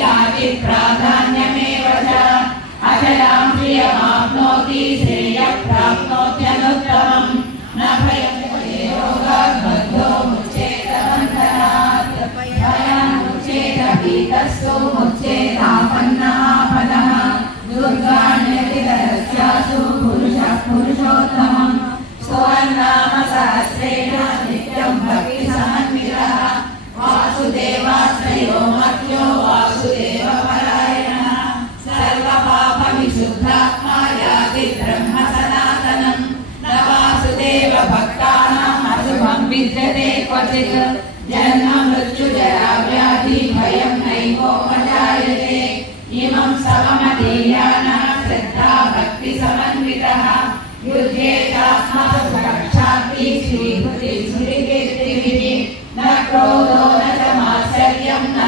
याति प्राधान्यमेव च अचलां श्रियमाप्नोति श्रेयः प्राप्नोत्यनुत्तमम् न भयं योगात् बद्धो मुच्येत बन्धनात् भयान्मुच्येत भीतस्तु मुच्येतापन्नापदः दुर्गाण्यतिदरस्यासु पुरुषः पुरुषोत्तमम् सुवर्णाम सहस्रेण नित्यं भक्तिसमन्वितः वासुदेवाश्रयो मत्यो वासुदेवपरायणः सर्वपापविशुद्धात्मा याति ब्रह्म सनातनम् न वासुदेव भक्तानाम् अशुभं विद्यते क्वचित् जन्म मृत्युजरा व्याधि भयं नैवोपजायते इमं सममधीयानः श्रद्धा भक्तिसमन्वितः युध्येतास्मात् रक्षाति श्रीकृति स्मृतिर्विधि न क्रोधो न च मात्सर्यं न